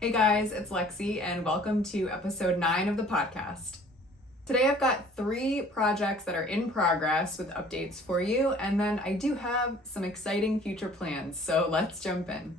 Hey guys, it's Lexi and welcome to episode 9 of the podcast. Today I've got 3 projects that are in progress with updates for you, and then I do have some exciting future plans, so let's jump in.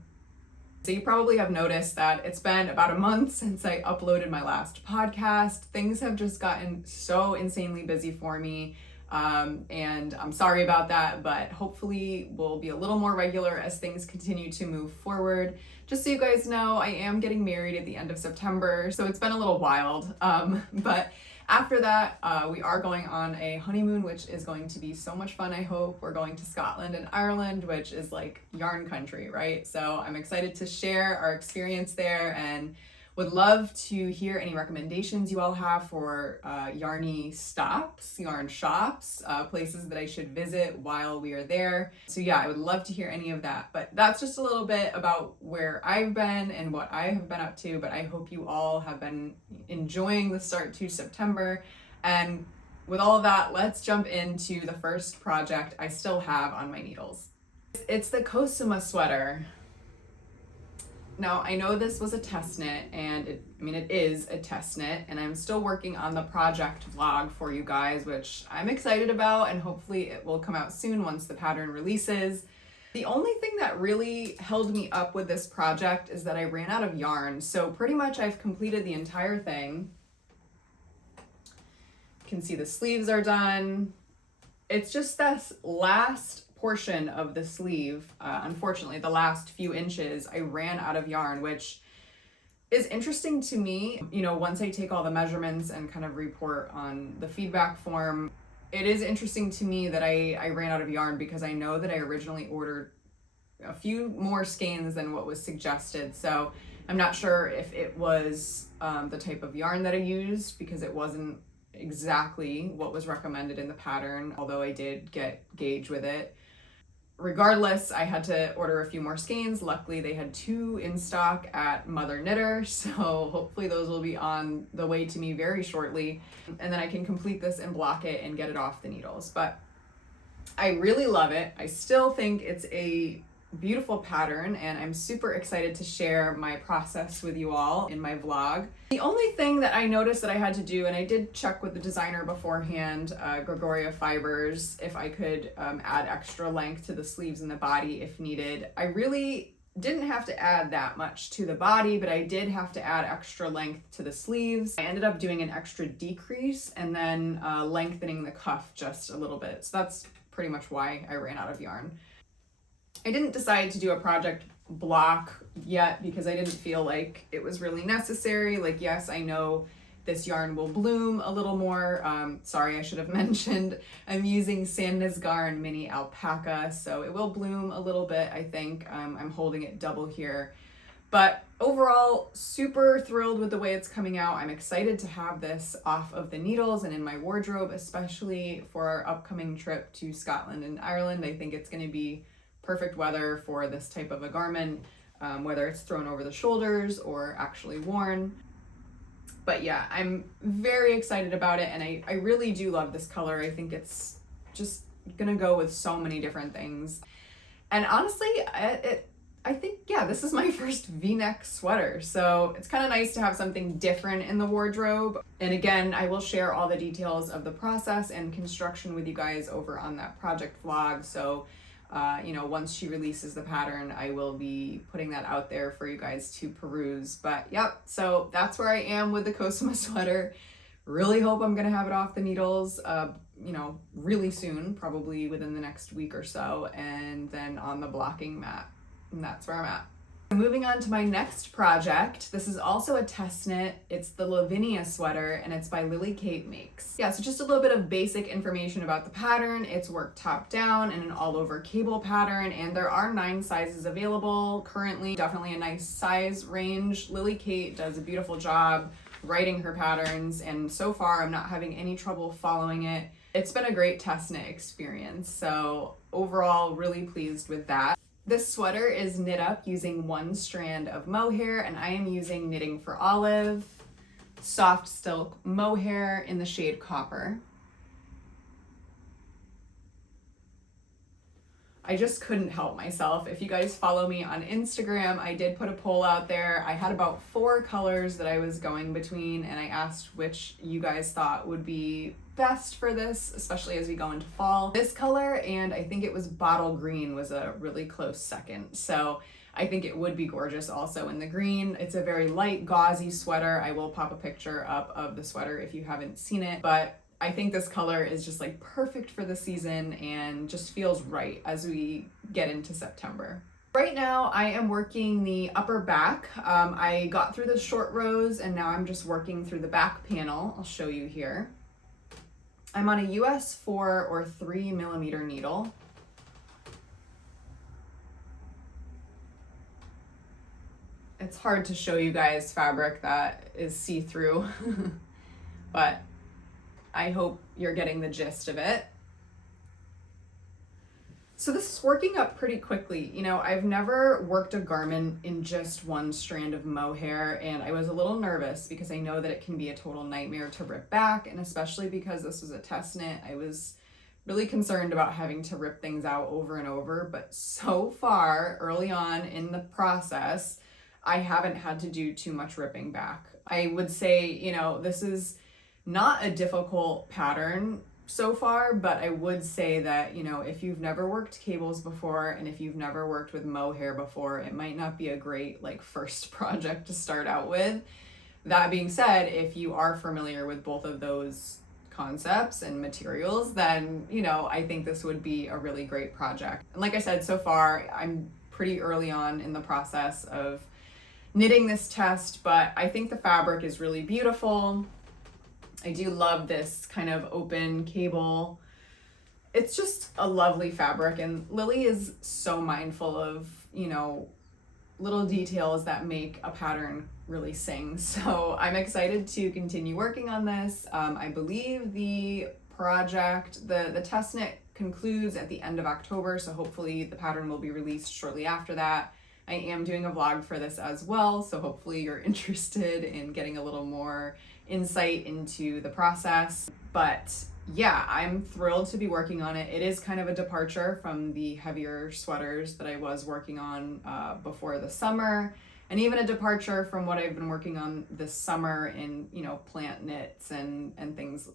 So you probably have noticed that it's been about a month since I uploaded my last podcast. Things have just gotten so insanely busy for me. And I'm sorry about that, but hopefully we'll be a little more regular as things continue to move forward. Just so you guys know, I am getting married at the end of September, so it's been a little wild. But after that, we are going on a honeymoon, which is going to be so much fun, I hope. We're going to Scotland and Ireland, which is like yarn country, right? So I'm excited to share our experience there and would love to hear any recommendations you all have for yarny stops, yarn shops, places that I should visit while we are there. So yeah, I would love to hear any of that. But that's just a little bit about where I've been and what I have been up to. But I hope you all have been enjoying the start to September. And with all of that, let's jump into the first project I still have on my needles. It's the Cosima Sweater. Now, I know this was a test knit, and it is a test knit, and I'm still working on the project vlog for you guys, which I'm excited about, and hopefully it will come out soon once the pattern releases. The only thing that really held me up with this project is that I ran out of yarn, so pretty much I've completed the entire thing. You can see the sleeves are done. It's just this last portion of the sleeve, unfortunately the last few inches, I ran out of yarn, which is interesting to me. You know, once I take all the measurements and kind of report on the feedback form, it is interesting to me that I ran out of yarn, because I know that I originally ordered a few more skeins than what was suggested. So I'm not sure if it was the type of yarn that I used, because it wasn't exactly what was recommended in the pattern, although I did get gauge with it. Regardless, I had to order a few more skeins. Luckily, they had 2 in stock at Mother Knitter, so hopefully those will be on the way to me very shortly. And then I can complete this and block it and get it off the needles. But I really love it. I still think it's a beautiful pattern, and I'm super excited to share my process with you all in my vlog. The only thing that I noticed that I had to do, and I did check with the designer beforehand, Gregoria Fibers, if I could add extra length to the sleeves and the body if needed. I really didn't have to add that much to the body, but I did have to add extra length to the sleeves. I ended up doing an extra decrease and then lengthening the cuff just a little bit. So that's pretty much why I ran out of yarn. I didn't decide to do a project block yet because I didn't feel like it was really necessary. Like, yes, I know this yarn will bloom a little more. Sorry, I should have mentioned I'm using Sandnes Garn Mini Alpaca, so it will bloom a little bit, I think. I'm holding it double here. But overall, super thrilled with the way it's coming out. I'm excited to have this off of the needles and in my wardrobe, especially for our upcoming trip to Scotland and Ireland. I think it's going to be perfect weather for this type of a garment, whether it's thrown over the shoulders or actually worn. But yeah, I'm very excited about it, and I really do love this color. I think it's just gonna go with so many different things. And honestly, I think, yeah, this is my first V-neck sweater, so it's kind of nice to have something different in the wardrobe. And again, I will share all the details of the process and construction with you guys over on that project vlog. So once she releases the pattern, I will be putting that out there for you guys to peruse. But yep, so that's where I am with the Cosima Sweater. Really hope I'm gonna have it off the needles, really soon, probably within the next week or so, and then on the blocking mat. And that's where I'm at. Moving on to my next project. This is also a test knit. It's the Lavinia Sweater, and it's by Lily Kate Makes. Yeah, so just a little bit of basic information about the pattern. It's worked top down in an all over cable pattern, and there are 9 sizes available currently. Definitely a nice size range. Lily Kate does a beautiful job writing her patterns, and so far I'm not having any trouble following it. It's been a great test knit experience, so overall really pleased with that. This sweater is knit up using 1 strand of mohair, and I am using Knitting for Olive soft silk mohair in the shade Copper. I just couldn't help myself. If you guys follow me on Instagram, I did put a poll out there. I had about 4 colors that I was going between, and I asked which you guys thought would be best for this, especially as we go into fall. This color, and I think it was bottle green, was a really close second. So I think it would be gorgeous also in the green. It's a very light, gauzy sweater. I will pop a picture up of the sweater if you haven't seen it, but I think this color is just like perfect for the season and just feels right as we get into September. Right now I am working the upper back. I got through the short rows and now I'm just working through the back panel. I'll show you here. I'm on a US 4 or 3 millimeter needle. It's hard to show you guys fabric that is see-through, but I hope you're getting the gist of it. So this is working up pretty quickly. You know, I've never worked a garment in just one strand of mohair, and I was a little nervous because I know that it can be a total nightmare to rip back, and especially because this was a test knit, I was really concerned about having to rip things out over and over. But so far, early on in the process, I haven't had to do too much ripping back. I would say, you know, this is not a difficult pattern so far, but I would say that, you know, if you've never worked cables before and if you've never worked with mohair before, it might not be a great like first project to start out with. That being said, if you are familiar with both of those concepts and materials, then, you know, I think this would be a really great project. And like I said, so far, I'm pretty early on in the process of knitting this test, but I think the fabric is really beautiful. I do love this kind of open cable. It's just a lovely fabric, and Lily is so mindful of, you know, little details that make a pattern really sing. So I'm excited to continue working on this. I believe the project, the test knit concludes at the end of October, so hopefully the pattern will be released shortly after that. I am doing a vlog for this as well, so hopefully you're interested in getting a little more insight into the process. But yeah, I'm thrilled to be working on it. It is kind of a departure from the heavier sweaters that I was working on before the summer, and even a departure from what I've been working on this summer in, you know, plant knits and things,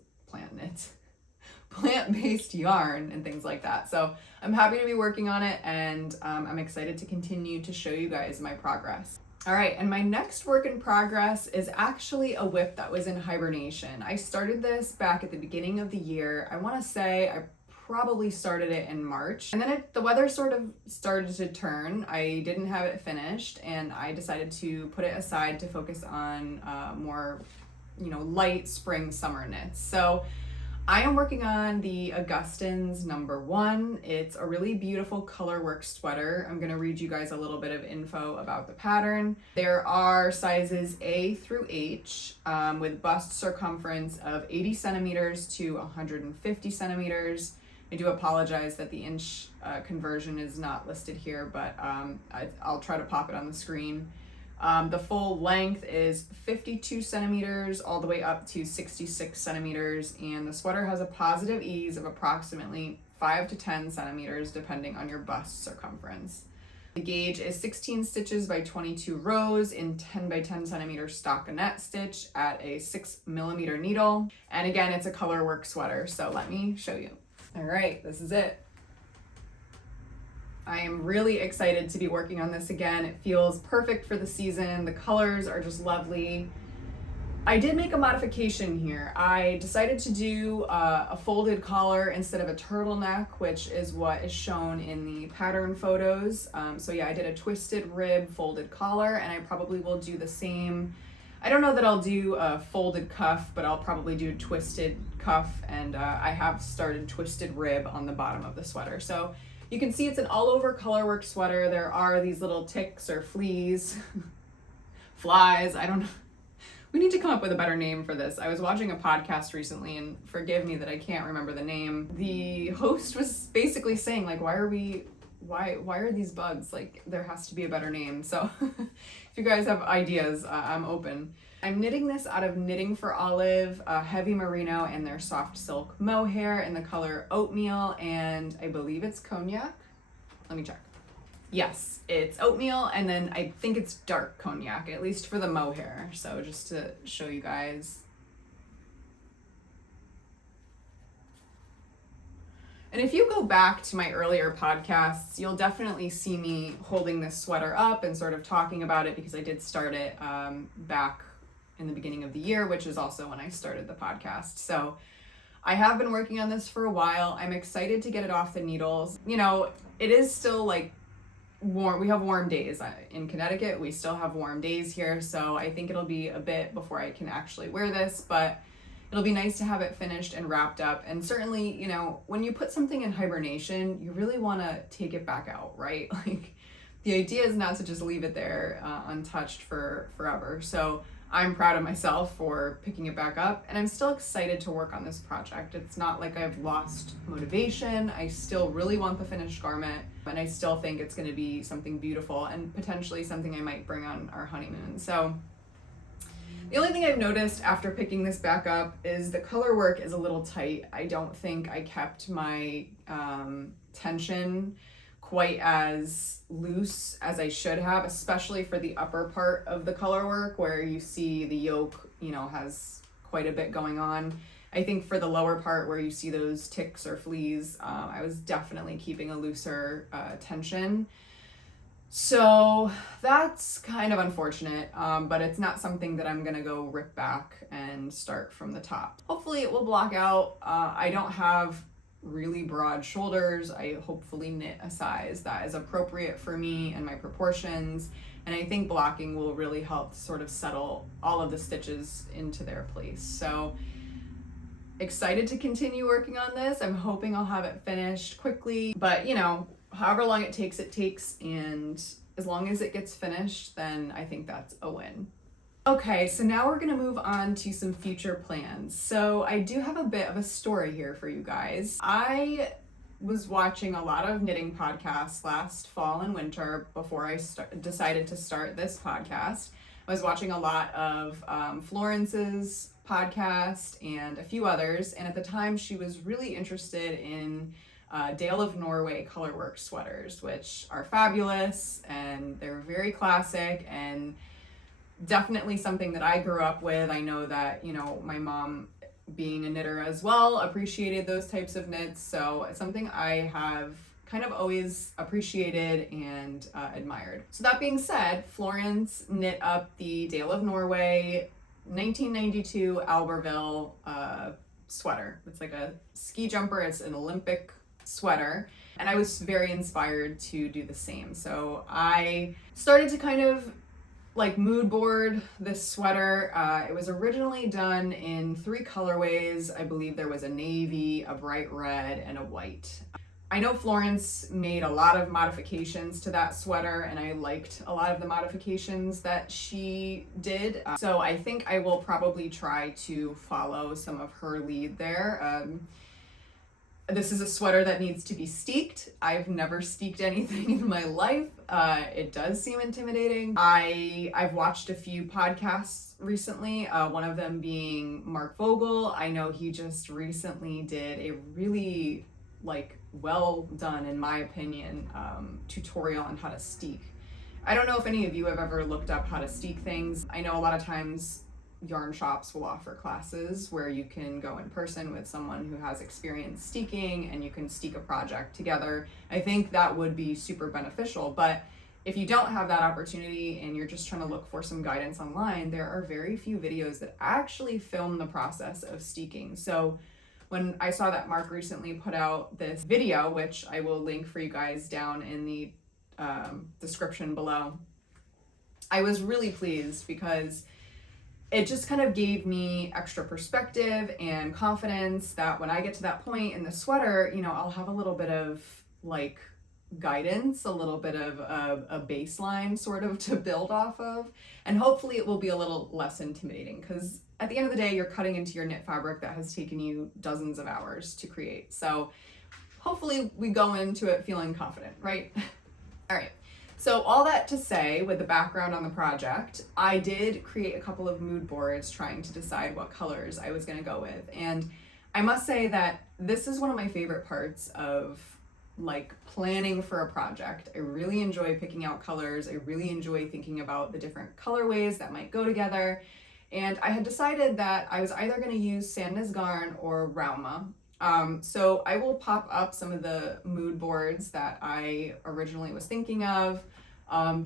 plant-based yarn and things like that. So I'm happy to be working on it, and I'm excited to continue to show you guys my progress. All right, and my next work in progress is actually a whip that was in hibernation. I started this back at the beginning of the year. I want to say I probably started it in March, and then the weather sort of started to turn. I didn't have it finished, and I decided to put it aside to focus on more, you know, light spring summer knits. So I am working on the Augustins No. 1. It's a really beautiful colorwork sweater. I'm gonna read you guys a little bit of info about the pattern. There are sizes A through H with bust circumference of 80 centimeters to 150 centimeters. I do apologize that the inch conversion is not listed here, but I'll try to pop it on the screen. The full length is 52 centimeters all the way up to 66 centimeters, and the sweater has a positive ease of approximately 5 to 10 centimeters depending on your bust circumference. The gauge is 16 stitches by 22 rows in 10 by 10 centimeter stockinette stitch at a 6 millimeter needle. And again, it's a colorwork sweater, so let me show you. All right, this is it. I am really excited to be working on this again. It feels perfect for the season. The colors are just lovely. I did make a modification here. I decided to do a folded collar instead of a turtleneck, which is what is shown in the pattern photos. So yeah, I did a twisted rib folded collar, and I probably will do the same. I don't know that I'll do a folded cuff, but I'll probably do twisted cuff, and I have started twisted rib on the bottom of the sweater. So you can see it's an all over colorwork sweater. There are these little ticks or fleas, flies, I don't know. We need to come up with a better name for this. I was watching a podcast recently, and forgive me that I can't remember the name. The host was basically saying, like, why are these bugs? Like, there has to be a better name. So if you guys have ideas, I'm open. I'm knitting this out of Knitting for Olive, heavy merino, and their soft silk mohair in the color oatmeal, and I believe it's cognac. Let me check. Yes, it's oatmeal, and then I think it's dark cognac, at least for the mohair. So just to show you guys. And if you go back to my earlier podcasts, you'll definitely see me holding this sweater up and sort of talking about it, because I did start it back in the beginning of the year, which is also when I started the podcast. So I have been working on this for a while. I'm excited to get it off the needles. You know, it is still like warm. We have warm days in Connecticut. We still have warm days here. So I think it'll be a bit before I can actually wear this, but it'll be nice to have it finished and wrapped up. And certainly, you know, when you put something in hibernation, you really want to take it back out, right? Like, the idea is not to just leave it there untouched for forever. So I'm proud of myself for picking it back up, and I'm still excited to work on this project. It's not like I've lost motivation. I still really want the finished garment, and I still think it's going to be something beautiful and potentially something I might bring on our honeymoon. So the only thing I've noticed after picking this back up is the color work is a little tight. I don't think I kept my tension quite as loose as I should have, especially for the upper part of the color work where you see the yoke, you know, has quite a bit going on. I think for the lower part where you see those ticks or fleas, I was definitely keeping a looser tension. So that's kind of unfortunate, but it's not something that I'm gonna go rip back and start from the top. Hopefully it will block out. I don't have really broad shoulders. I hopefully knit a size that is appropriate for me and my proportions, and I think blocking will really help sort of settle all of the stitches into their place. So excited to continue working on this. I'm hoping I'll have it finished quickly, but you know, however long it takes, and as long as it gets finished, then I think that's a win. Okay, so now we're gonna move on to some future plans. So I do have a bit of a story here for you guys. I was watching a lot of knitting podcasts last fall and winter before I decided to start this podcast. I was watching a lot of Florence's podcast and a few others, and at the time she was really interested in Dale of Norway colorwork sweaters, which are fabulous, and they're very classic and definitely something that I grew up with. I know that, you know, my mom, being a knitter as well, appreciated those types of knits, so it's something I have kind of always appreciated and admired. So that being said, Florence knit up the Dale of Norway 1992 Albertville sweater. It's like a ski jumper. It's an Olympic sweater, and I was very inspired to do the same. So I started to kind of like mood board this sweater. It was originally done in 3 colorways. I believe there was a navy, a bright red, and a white. I know Florence made a lot of modifications to that sweater, and I liked a lot of the modifications that she did. So I think I will probably try to follow some of her lead there. This is a sweater that needs to be steeked. I've never steeked anything in my life. It does seem intimidating. I've watched a few podcasts recently, one of them being Mark Vogel. I know he just recently did a really well done, in my opinion, tutorial on how to steek. I don't know if any of you have ever looked up how to steek things. I know a lot of times yarn shops will offer classes where you can go in person with someone who has experience steeking and you can steek a project together. I think that would be super beneficial, but if you don't have that opportunity and you're just trying to look for some guidance online, there are very few videos that actually film the process of steeking. So when I saw that Mark recently put out this video, which I will link for you guys down in the description below, I was really pleased because it just kind of gave me extra perspective and confidence that when I get to that point in the sweater, you know, I'll have a little bit of guidance, a little bit of a baseline sort of to build off of, and hopefully it will be a little less intimidating, because at the end of the day, you're cutting into your knit fabric that has taken you dozens of hours to create. So hopefully we go into it feeling confident, right? All right. So all that to say, with the background on the project, I did create a couple of mood boards trying to decide what colors I was going to go with. And I must say that this is one of my favorite parts of like planning for a project. I really enjoy picking out colors. I really enjoy thinking about the different colorways that might go together. And I had decided that I was either going to use Sandnes Garn or Rauma. So I will pop up some of the mood boards that I originally was thinking of.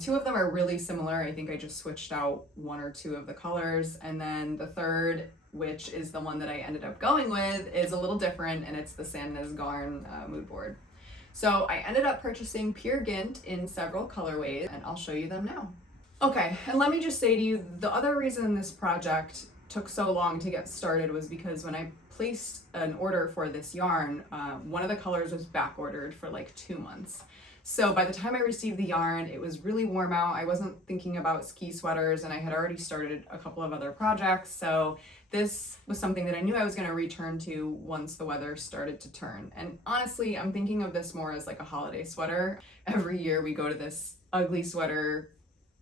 Two of them are really similar. I think I just switched out one or two of the colors. And then the third, which is the one that I ended up going with, is a little different, and it's the Sandnes Garn mood board. So I ended up purchasing Pure Gint in several colorways, and I'll show you them now. Okay, and let me just say to you, the other reason this project took so long to get started was because when I placed an order for this yarn, one of the colors was back ordered for like 2 months. So by the time I received the yarn, it was really warm out. I wasn't thinking about ski sweaters, and I had already started a couple of other projects. So this was something that I knew I was going to return to once the weather started to turn. And honestly, I'm thinking of this more as like a holiday sweater. Every year we go to this ugly sweater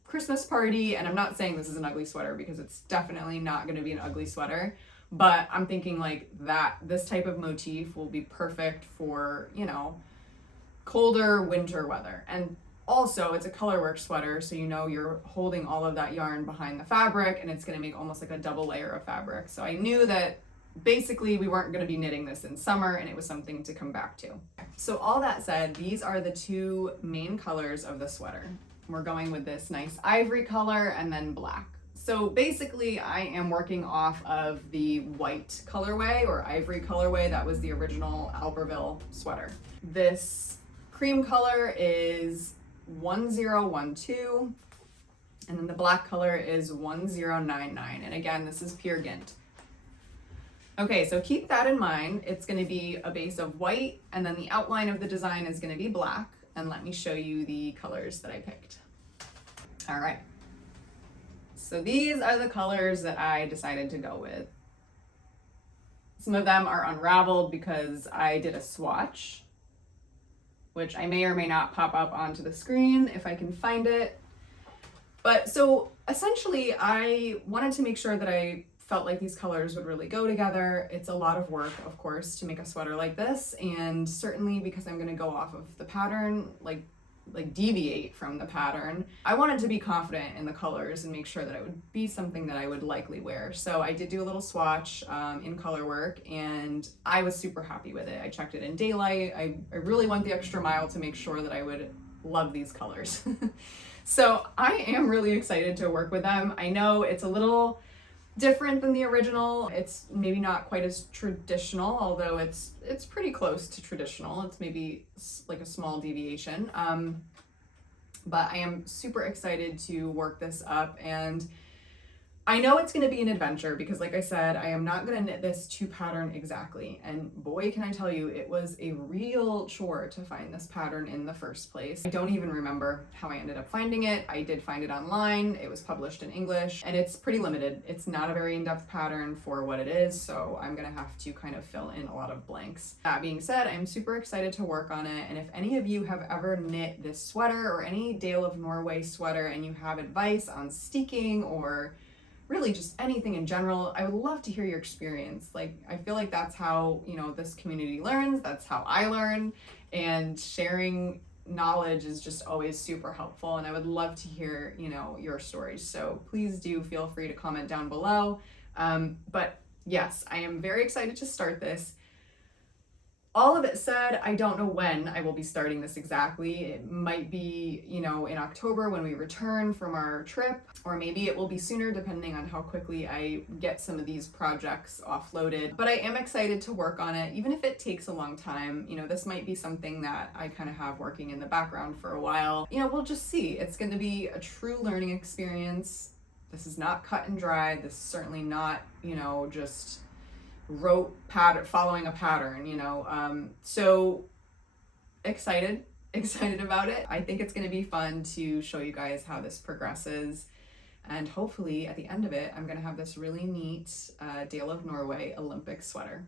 Christmas party, and I'm not saying this is an ugly sweater because it's definitely not going to be an ugly sweater, but I'm thinking like that this type of motif will be perfect for, you know, colder winter weather. And also it's a colorwork sweater, so you know you're holding all of that yarn behind the fabric, and it's going to make almost like a double layer of fabric. So I knew that basically we weren't going to be knitting this in summer, and it was something to come back to. So all that said, these are the two main colors of the sweater. We're going with this nice ivory color and then black. So basically I am working off of the white colorway or ivory colorway that was the original Albertville sweater. This cream color is 1012, and then the black color is 1099. And again, this is Pure Gint. Okay, so keep that in mind. It's going to be a base of white, and then the outline of the design is going to be black. And let me show you the colors that I picked. All right. So these are the colors that I decided to go with. Some of them are unraveled because I did a swatch, which I may or may not pop up onto the screen if I can find it. But so essentially I wanted to make sure that I felt like these colors would really go together. It's a lot of work, of course, to make a sweater like this, and certainly because I'm going to go off of the pattern, like deviate from the pattern, I wanted to be confident in the colors and make sure that it would be something that I would likely wear. So I did do a little swatch in colorwork, and I was super happy with it. I checked it in daylight. I really went the extra mile to make sure that I would love these colors. So I am really excited to work with them. I know it's a little different than the original. It's maybe not quite as traditional, although it's pretty close to traditional. It's maybe like a small deviation. But I am super excited to work this up, and I know it's going to be an adventure because, like I said, I am not going to knit this to pattern exactly. And boy, can I tell you, it was a real chore to find this pattern in the first place. I don't even remember how I ended up finding it. I did find it online. It was published in English, and it's pretty limited. It's not a very in-depth pattern for what it is, so I'm going to have to kind of fill in a lot of blanks. That being said, I'm super excited to work on it, and if any of you have ever knit this sweater or any Dale of Norway sweater and you have advice on steeking or really just anything in general, I would love to hear your experience. Like, I feel like that's how, you know, this community learns, that's how I learn, and sharing knowledge is just always super helpful, and I would love to hear, you know, your stories. So please do feel free to comment down below. But yes, I am very excited to start this. All of it said, I don't know when I will be starting this exactly. It might be, you know, in October when we return from our trip, or maybe it will be sooner depending on how quickly I get some of these projects offloaded. But I am excited to work on it, even if it takes a long time. You know, this might be something that I kind of have working in the background for a while. You know, we'll just see. It's going to be a true learning experience. This is not cut and dry. This is certainly not, you know, just rote pattern, following a pattern, you know. So excited about it. I think it's going to be fun to show you guys how this progresses, and hopefully at the end of it I'm going to have this really neat Dale of Norway Olympic sweater.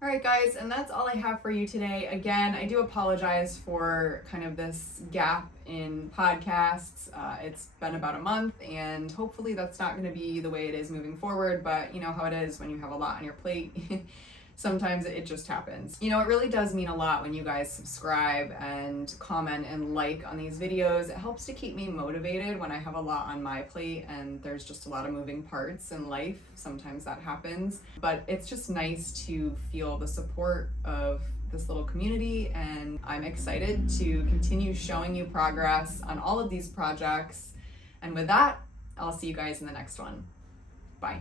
All right, guys, and that's all I have for you today. Again, I do apologize for kind of this gap in podcasts. It's been about a month, and hopefully that's not going to be the way it is moving forward, but you know how it is when you have a lot on your plate. Sometimes it just happens. You know, it really does mean a lot when you guys subscribe and comment and like on these videos. It helps to keep me motivated when I have a lot on my plate and there's just a lot of moving parts in life. Sometimes that happens, but it's just nice to feel the support of this little community, and I'm excited to continue showing you progress on all of these projects. And with that, I'll see you guys in the next one. Bye.